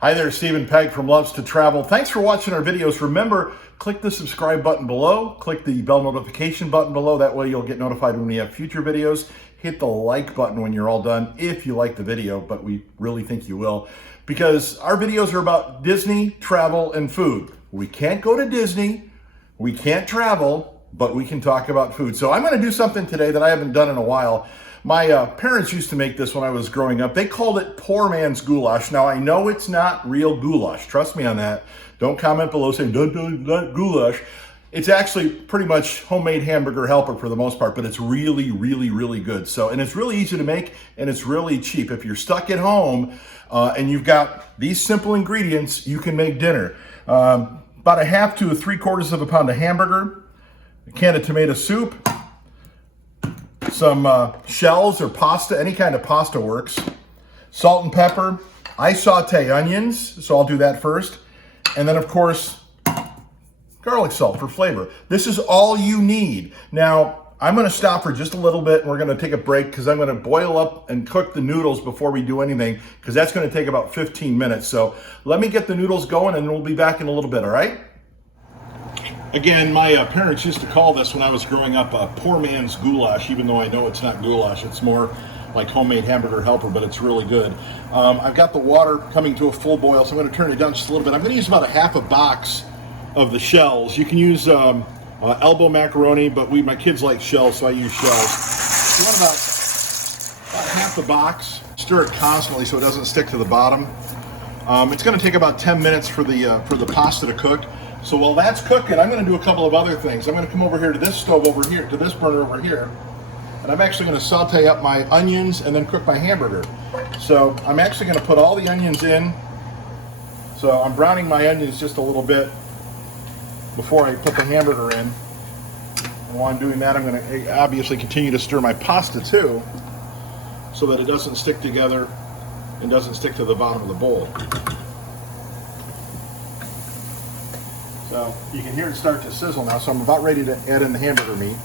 Hi there, Stephen Pegg from Loves to Travel. Thanks for watching our videos. Remember, click the subscribe button below, click the bell notification button below. That way you'll get notified when we have future videos. Hit the like button when you're all done if you like the video, but we really think you will, because our videos are about Disney, travel, and food. We can't go to Disney, we can't travel, but we can talk about food. So I'm going to do something today that I haven't done in a while. My parents used to make this when I was growing up. They called it poor man's goulash. Now, I know it's not real goulash. Trust me on that. Don't comment below saying, not goulash. It's actually pretty much homemade hamburger helper for the most part, but it's really, really, really good. So, and it's really easy to make, and it's really cheap. If you're stuck at home and you've got these simple ingredients, you can make dinner. About a half to 3/4 of a pound of hamburger, a can of tomato soup, some shells or pasta, any kind of pasta works, salt and pepper. I saute onions, so I'll do that first. And then, of course, garlic salt for flavor. This is all you need. Now, I'm going to stop for just a little bit, and we're going to take a break because I'm going to boil up and cook the noodles before we do anything, because that's going to take about 15 minutes. So let me get the noodles going, and we'll be back in a little bit, all right? Again, my parents used to call this when I was growing up poor man's goulash, even though I know it's not goulash. It's more like homemade hamburger helper, but it's really good. I've got the water coming to a full boil, so I'm going to turn it down just a little bit. I'm going to use about a half a box of the shells. You can use elbow macaroni, but my kids like shells, so I use shells. You want about half the box. Stir it constantly so it doesn't stick to the bottom. It's going to take about 10 minutes for the pasta to cook. So while that's cooking, I'm going to do a couple of other things. I'm going to come over here to this stove over here, to this burner over here, and I'm actually going to saute up my onions and then cook my hamburger. So I'm actually going to put all the onions in. So I'm browning my onions just a little bit before I put the hamburger in. And while I'm doing that, I'm going to obviously continue to stir my pasta too, so that it doesn't stick together and doesn't stick to the bottom of the bowl. So you can hear it start to sizzle now, so I'm about ready to add in the hamburger meat.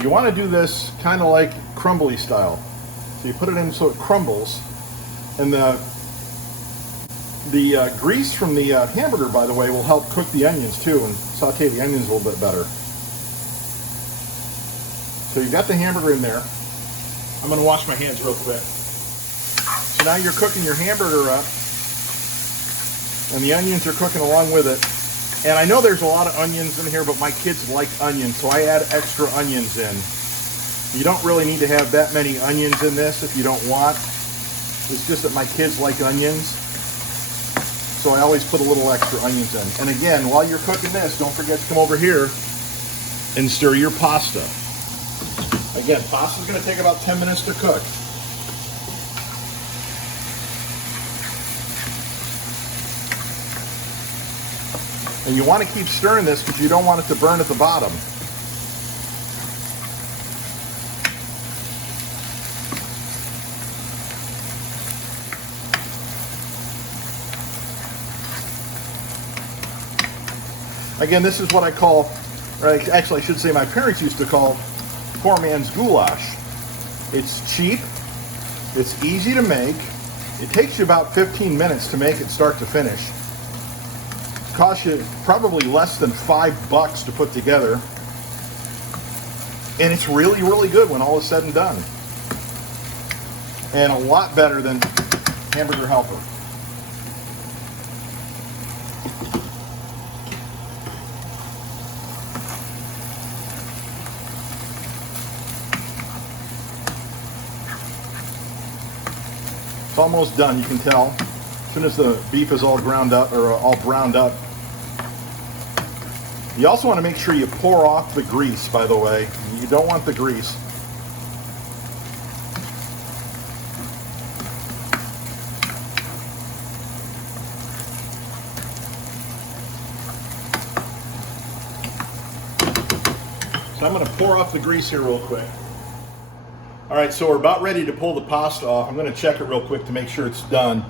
You want to do this kind of like crumbly style. So you put it in so it crumbles, and the grease from the hamburger, by the way, will help cook the onions too and saute the onions a little bit better. So you've got the hamburger in there. I'm going to wash my hands real quick. So now you're cooking your hamburger up, and the onions are cooking along with it. And I know there's a lot of onions in here, but my kids like onions, so I add extra onions in. You don't really need to have that many onions in this if you don't want. It's just that my kids like onions, so I always put a little extra onions in. And again, while you're cooking this, don't forget to come over here and stir your pasta. Again, pasta's going to take about 10 minutes to cook. And you want to keep stirring this because you don't want it to burn at the bottom. Again, this is what I call, or actually I should say my parents used to call poor man's goulash. It's cheap, it's easy to make, it takes you about 15 minutes to make it start to finish. Costs you probably less than $5 to put together, and it's really, really good when all is said and done, and a lot better than hamburger helper. It's almost done, you can tell. As soon as the beef is all ground up, or all browned up. You also want to make sure you pour off the grease, by the way. You don't want the grease. So I'm going to pour off the grease here real quick. All right, so we're about ready to pull the pasta off. I'm going to check it real quick to make sure it's done.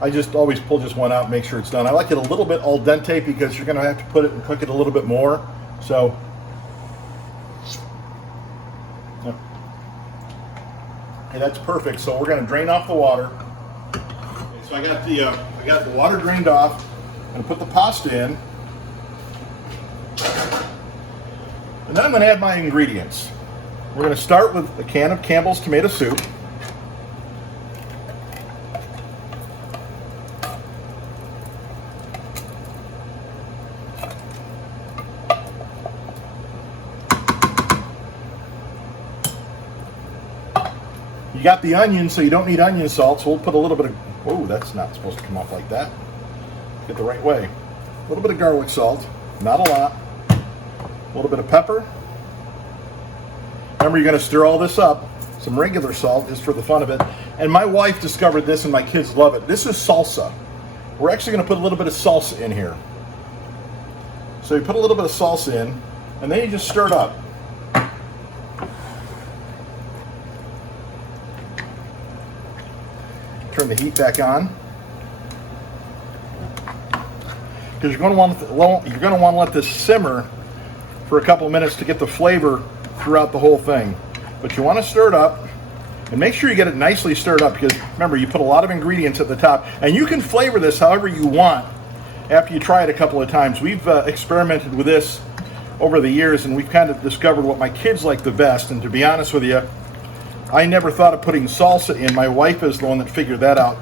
I just always pull just one out and make sure it's done. I like it a little bit al dente because you're going to have to put it and cook it a little bit more. So, okay, that's perfect. So we're going to drain off the water. Okay, So I got the water drained off. I'm going to put the pasta in. And then I'm going to add my ingredients. We're going to start with a can of Campbell's tomato soup. You got the onion, so you don't need onion salt, so we'll put a little bit of, oh, that's not supposed to come off like that. Get the right way. A little bit of garlic salt, not a lot. A little bit of pepper. Remember, you're going to stir all this up. Some regular salt just for the fun of it. And my wife discovered this and my kids love it. This is salsa. We're actually going to put a little bit of salsa in here. So you put a little bit of salsa in, and then you just stir it up. Turn the heat back on. Because you're going to want to let this simmer for a couple of minutes to get the flavor throughout the whole thing. But you want to stir it up and make sure you get it nicely stirred up, because remember, you put a lot of ingredients at the top, and you can flavor this however you want after you try it a couple of times. We've experimented with this over the years, and we've kind of discovered what my kids like the best. And to be honest with you, I never thought of putting salsa in. My wife is the one that figured that out.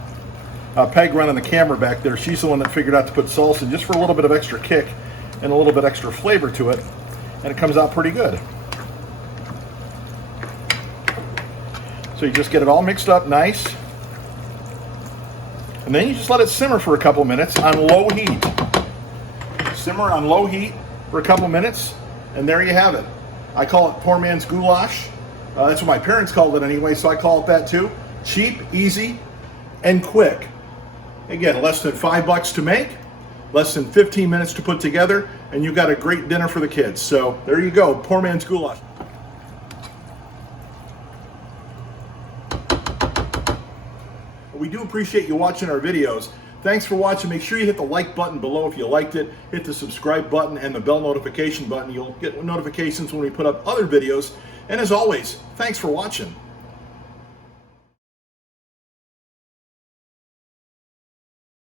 Peg running the camera back there, she's the one that figured out to put salsa in just for a little bit of extra kick and a little bit extra flavor to it, and it comes out pretty good. So you just get it all mixed up nice, and then you just let it simmer for a couple minutes on low heat. Simmer on low heat for a couple minutes, and there you have it. I call it poor man's goulash. That's what my parents called it anyway, so I call it that too. Cheap, easy, and quick. Again, less than $5 to make, less than 15 minutes to put together, and you got a great dinner for the kids. So there you go, poor man's goulash. We do appreciate you watching our videos. Thanks for watching. Make sure you hit the like button below if you liked it. Hit the subscribe button and the bell notification button. You'll get notifications when we put up other videos. And as always, thanks for watching.